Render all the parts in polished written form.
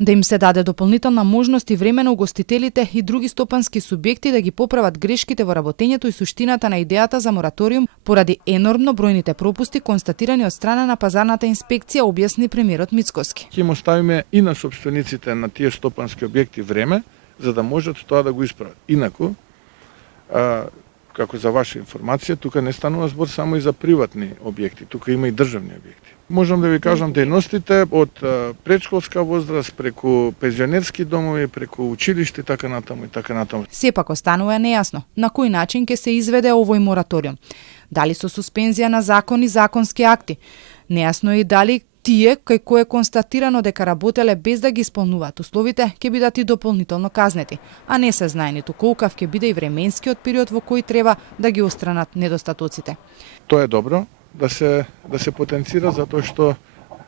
да им се даде дополнителна можност и време на угостителите и други стопански субјекти да ги поправат грешките во работењето и суштината на идејата за мораториум поради енормно бројните пропусти констатирани од страна на пазарната инспекција, објасни премиерот Мицкоски. Ќе им оставиме и на сопствениците на тие стопански објекти време за да можат тоа да го исправат. Инаку, како за ваша информација, тука не станува збор само и за приватни објекти, тука има и државни објекти. Можам да ви кажам дејностите од предшколска возраст, преку пензионерски домови, преку училиште, така натаму и така натаму. Сепак останува нејасно на кој начин ќе се изведе овој мораториум. Дали со суспензија на закон и законски акти? Нејасно е и дали тие кај кои е констатирано дека работеле без да ги исполнуваат условите ќе бидат и дополнително казнети, а не се знае ниту колкав ќе биде и временскиот период во кој треба да ги отстранат недостатоците. Тоа е добро да се потенцира, затоа што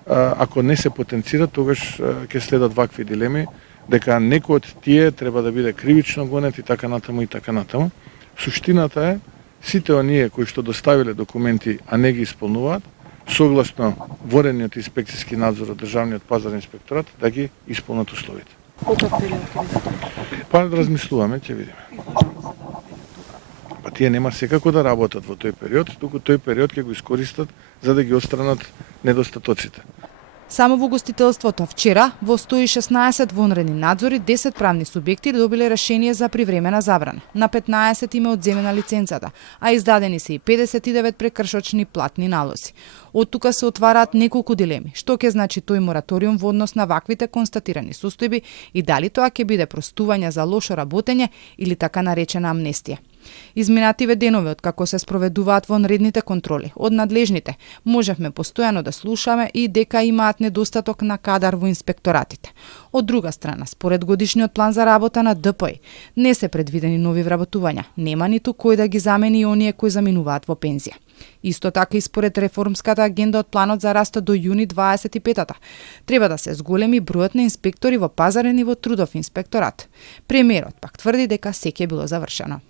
ако не се потенцира, тогаш ќе следат вакви дилеми, дека некој од тие треба да биде кривично гонет и така натаму и така натаму. Суштината е сите оние кои што доставиле документи, а не ги исполнуваат, согласно ворениот инспекцијски надзор од Државниот пазарен инспекторат, да ги исполнат условите. Колку период ќе биде? Па да размислуваме, ќе видиме. Па тие нема секако да работат во тој период, туку тој период ќе го искористат за да ги отстранат недостатоците. Само во угостителството вчера во 116 вонредни надзори 10 правни субјекти добиле решение за привремена забрана. На 15 им е одземена лиценцата, а издадени се и 59 прекршочни платни налози. Од тука се отвараат неколку дилеми. Што ќе значи тој мораториум во однос на ваквите констатирани состојби и дали тоа ќе биде простување за лошо работење или така наречена амнестија. Изминативе денови од како се спроведуваат вонредните контроли од надлежните, можевме постојано да слушаме и дека имаат недостаток на кадар во инспекторатите. Од друга страна, според годишниот план за работа на ДПИ, не се предвидени нови вработувања, нема ниту кој да ги замени оние кои заминуваат во пензија. Исто така и според реформската агенда од планот за раста до јуни 25-та, треба да се зголеми бројот на инспектори во пазарен и во трудов инспекторат. Премиерот пак тврди дека се ќе било завршено.